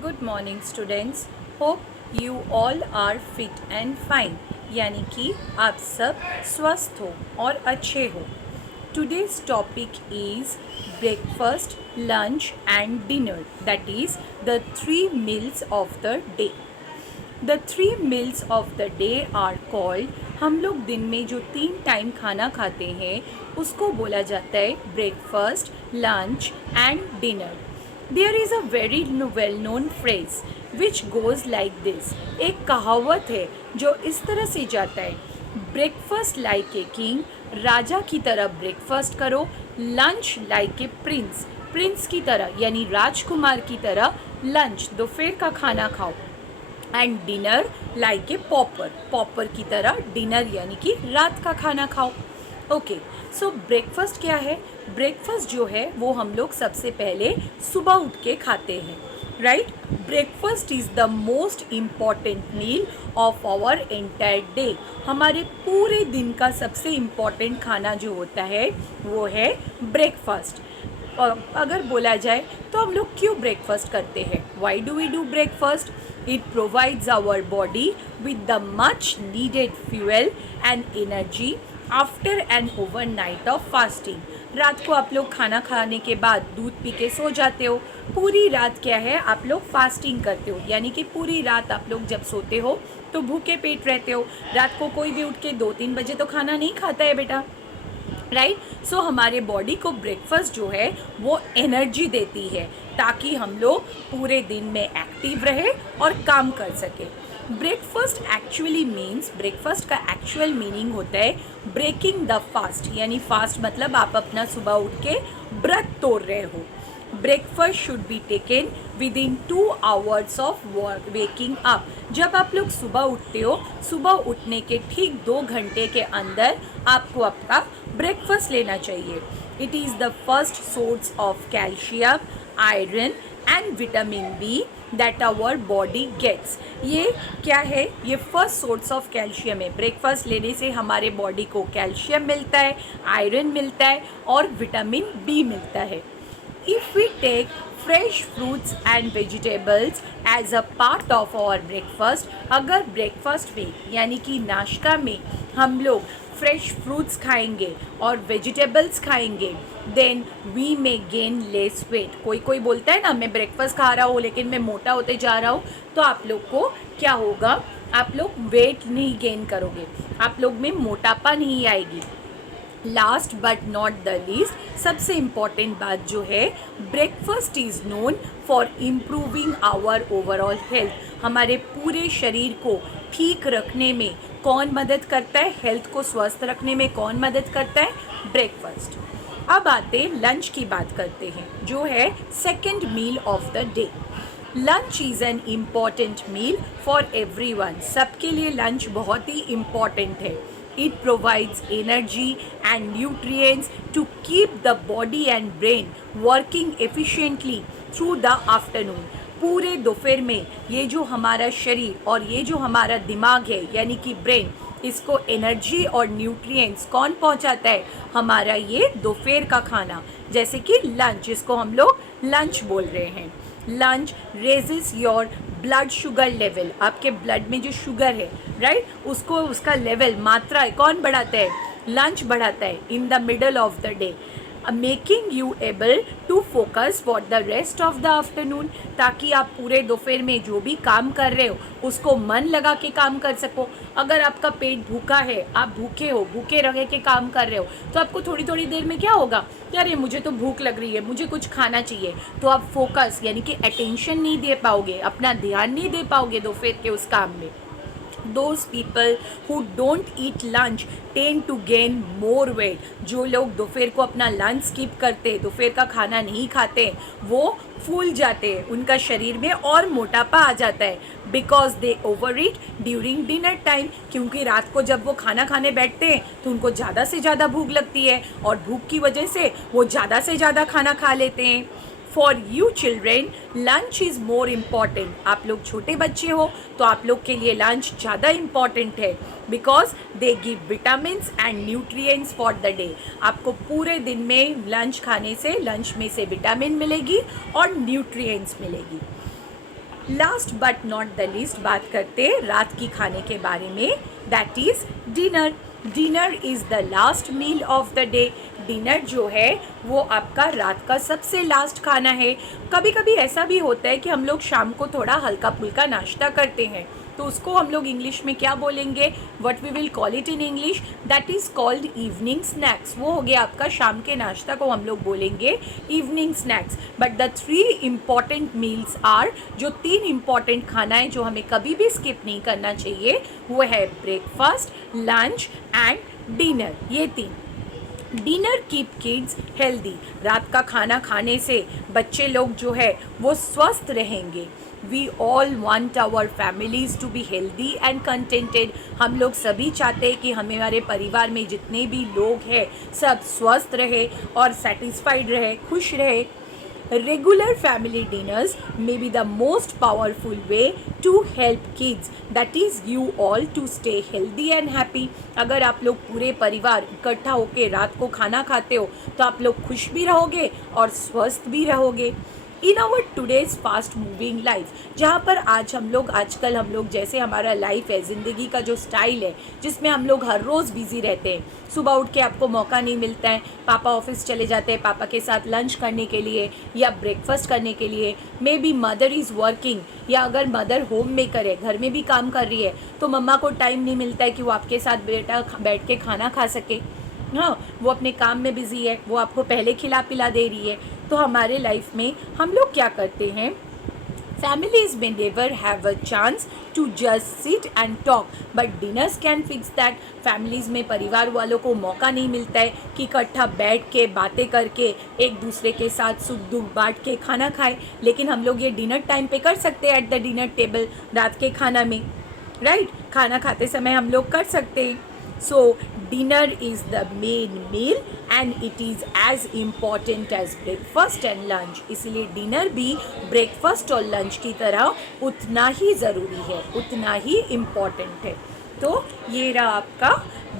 Good morning students. Hope you all are fit and fine, यानी कि आप सब स्वस्थ हो और अच्छे हो। Today's topic is breakfast, lunch and dinner, that is the three meals of the day. The three meals of the day are called, हम लोग दिन में जो 3 टाइम खाना खाते हैं उसको बोला जाता है breakfast, lunch and dinner. There is a very well known phrase which goes like this. एक कहावत है जो इस तरह से जाता है, ब्रेकफास्ट लाइक ए किंग, राजा की तरह ब्रेकफास्ट करो। Lunch like a prince, prince की तरह यानी राजकुमार की तरह लंच दोपहर का खाना खाओ। And dinner like a pauper, pauper की तरह डिनर यानी कि रात का खाना खाओ। ओके, सो ब्रेकफास्ट क्या है? ब्रेकफास्ट जो है वो हम लोग सबसे पहले सुबह उठ के खाते हैं, right? Breakfast is the most important meal of our entire day. हमारे पूरे दिन का सबसे इम्पॉर्टेंट खाना जो होता है वो है ब्रेकफास्ट। अगर बोला जाए तो हम लोग क्यों ब्रेकफास्ट करते हैं? Why do we do breakfast? It provides our body with the much needed fuel and energy after an overnight of fasting. रात को आप लोग खाना खाने के बाद दूध पी के सो जाते हो। पूरी रात क्या है, आप लोग फास्टिंग करते हो, यानी कि पूरी रात आप लोग जब सोते हो तो भूखे पेट रहते हो। रात को कोई भी उठ के 2-3 बजे तो खाना नहीं खाता है बेटा, राइट? सो हमारे बॉडी को ब्रेकफास्ट जो है वो एनर्जी देती है ताकि हम लोग पूरे दिन में एक्टिव रहे और काम कर सके। ब्रेकफास्ट एक्चुअली मीन्स, ब्रेकफास्ट का एक्चुअल मीनिंग होता है ब्रेकिंग द फास्ट, यानी फास्ट मतलब आप अपना सुबह उठ के व्रत तोड़ रहे हो। Breakfast should be taken with in 2 hours of waking up. जब आप लोग सुबह उठते हो, सुबह उठने के ठीक 2 घंटे के अंदर आपको आपका ब्रेकफास्ट लेना चाहिए। It is the first source of calcium, iron and vitamin B that our body gets. ये क्या है? ये फर्स्ट सोर्स ऑफ कैल्शियम है। ब्रेकफास्ट लेने से हमारे बॉडी को कैल्शियम मिलता है, आयरन मिलता है और विटामिन बी मिलता है। If we take fresh fruits and vegetables as a part of our breakfast, अगर ब्रेकफास्ट में यानी कि नाश्ता में हम लोग फ्रेश फ्रूट्स खाएंगे और वेजिटेबल्स खाएंगे, then we may gain less weight. कोई कोई बोलता है ना, मैं ब्रेकफास्ट खा रहा हूँ लेकिन मैं मोटा होते जा रहा हूँ, तो आप लोग को क्या होगा? आप लोग वेट नहीं गेन करोगे, आप लोग में मोटापा नहीं आएगी। Last but not the least, सबसे इम्पॉर्टेंट बात जो है, breakfast is known for improving our overall health. हमारे पूरे शरीर को ठीक रखने में कौन मदद करता है? हेल्थ को स्वस्थ रखने में कौन मदद करता है? ब्रेकफास्ट। अब आते लंच की बात करते हैं, जो है second meal of the day. Lunch is an important meal for everyone. सबके लिए लंच बहुत ही इम्पॉर्टेंट है। It provides energy and nutrients to keep the body and brain working efficiently through the afternoon. पूरे दोपहर में ये जो हमारा शरीर और ये जो हमारा दिमाग है यानी कि ब्रेन, इसको एनर्जी और न्यूट्रिएंट्स कौन पहुंचाता है? हमारा ये दोपहर का खाना, जैसे कि लंच, इसको हम लोग लंच बोल रहे हैं। Lunch raises your blood sugar level. आपके ब्लड में जो शुगर है, राइट, उसको, उसका लेवल, मात्रा कौन बढ़ाता है? लंच बढ़ाता है in the middle of the day, making you able to focus for the rest of the afternoon, ताकि आप पूरे दोपहर में जो भी काम कर रहे हो उसको मन लगा के काम कर सको। अगर आपका पेट भूखा है, आप भूखे हो, भूखे रह के काम कर रहे हो, तो आपको थोड़ी थोड़ी देर में क्या होगा? यार ये मुझे तो भूख लग रही है, मुझे कुछ खाना चाहिए, तो आप फोकस यानी कि अटेंशन नहीं दे पाओगे, अपना ध्यान नहीं दे पाओगे दोपहर के उस काम में। Those people who don't eat lunch tend to gain more weight. जो लोग दोपहर को अपना लंच स्किप करते, दोपहर का खाना नहीं खाते, वो फूल जाते हैं, उनका शरीर में और मोटापा आ जाता है, because they over eat during dinner time. क्योंकि रात को जब वो खाना खाने बैठते हैं तो उनको ज़्यादा से ज़्यादा भूख लगती है और भूख की वजह से वो ज़्यादा से ज़्यादा खाना खा लेते हैं। For you children lunch is more important. आप लोग छोटे बच्चे हो तो आप लोग के लिए लंच ज़्यादा इम्पॉर्टेंट है, because they give vitamins and nutrients for the day. आपको पूरे दिन में लंच खाने से, लंच में से विटामिन मिलेगी और न्यूट्रिएंट्स मिलेगी। Last but not the least बात करते रात की खाने के बारे में, that is dinner. Dinner is the last meal of the day. Dinner जो है वो आपका रात का सबसे लास्ट खाना है। कभी कभी ऐसा भी होता है कि हम लोग शाम को थोड़ा हल्का फुल्का नाश्ता करते हैं, तो उसको हम लोग इंग्लिश में क्या बोलेंगे, what we will call it in English, that is called evening snacks. वो हो गया आपका शाम के नाश्ता को हम लोग बोलेंगे evening snacks. But the 3 important meals are, जो 3 इम्पॉर्टेंट खाना है जो हमें कभी भी स्किप नहीं करना चाहिए, वो है ब्रेकफास्ट, लंच एंड डिनर। ये 3। Dinner keep kids healthy. रात का खाना खाने से बच्चे लोग जो है वो स्वस्थ रहेंगे। We all want our families to be healthy and contented. हम लोग सभी चाहते हैं कि हमारे परिवार में जितने भी लोग हैं सब स्वस्थ रहे और सेटिस्फाइड रहे, खुश रहे। Regular family dinners may be the most powerful way to help kids, that is you all, to stay healthy and happy. अगर आप लोग पूरे परिवार इकट्ठा होके रात को खाना खाते हो तो आप लोग खुश भी रहोगे और स्वस्थ भी रहोगे। In our today's fast moving life, जहाँ पर आजकल हम लोग जैसे हमारा लाइफ है, ज़िंदगी का जो स्टाइल है, जिसमें हम लोग हर रोज़ बिज़ी रहते हैं। सुबह उठ के आपको मौका नहीं मिलता है, पापा ऑफिस चले जाते हैं, पापा के साथ लंच करने के लिए या ब्रेकफास्ट करने के लिए। May be mother is working, या अगर मदर होम मेकर है, घर में भी काम कर रही है, तो मम्मा को टाइम नहीं मिलता है कि वो आपके साथ बैठ के खाना खा सके। हाँ, वो अपने काम में बिज़ी है, वो आपको पहले खिला पिला दे रही है। तो हमारे लाइफ में हम लोग क्या करते हैं, families may never have a chance to just sit and talk, but dinners can fix that. families में परिवार वालों को मौका नहीं मिलता है कि इकट्ठा बैठ के बातें करके एक दूसरे के साथ सुख दुख बांट के खाना खाए, लेकिन हम लोग ये डिनर टाइम पे कर सकते हैं, एट द डिनर टेबल, रात के खाना में, राइट? खाना खाते समय हम लोग कर सकते हैं। So dinner is the main meal and it is as important as breakfast and lunch. इसलिए डिनर भी ब्रेकफास्ट और लंच की तरह उतना ही ज़रूरी है, उतना ही इम्पॉर्टेंट है। तो ये रहा आपका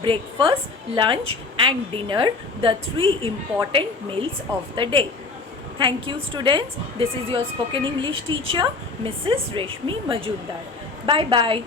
breakfast, lunch and dinner, the 3 important meals of the day. Thank you students. This is your spoken English teacher, Mrs. Reshmi Majumdar. Bye bye.